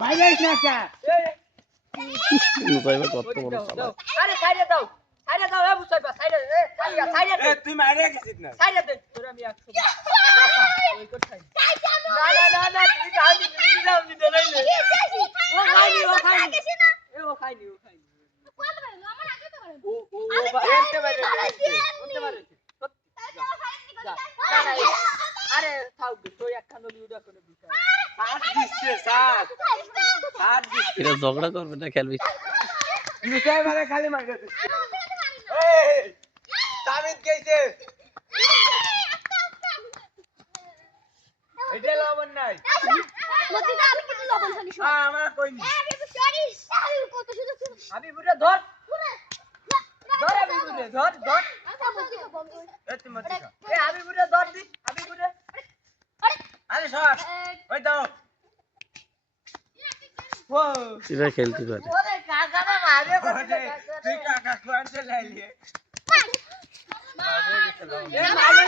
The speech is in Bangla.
বাইরে আইস না কে মুসাইবা কত বড় সালা আরে সাইডে দাও এ মুসাইবা সাইডে সাইডে এ তুই মাইরে গেছিস না সাইডে দে তোর আমি 100 ওই কোথায় না তুমি গালি দিবি না আমি দেনাইলে ও খাইনি ও খাইনি কত বড় আমার আগে তো বড় ও বাইরে বাইরে আরে থাক তো একখান লিউডা করে দিছ সাত দিচ্ছে সাত দিচ্ছে এরা ঝগড়া করবে না খেলবি মিঠাই মারে খালি মাইরে দিচ্ছে এই তামিদ কইছে এটা লবণ নাই মতি দা আমি কিন্তু লবণ খালি সব আমরা কইনি আমি সরি আমি কত সুযোগ আমি বুড়া ধর আমি বুড়া ধর আচ্ছা মতি বন্ধ এ তুই মত খা এ আমি বুড়া ধর দি আমি বুড়া আরে আরে সর ওই দাও ও এরা খেলতে পারে ওরে কাকা না মারে তুই কাকা কোয়ান্তে লাইলি মার মারে গেছে এ মারে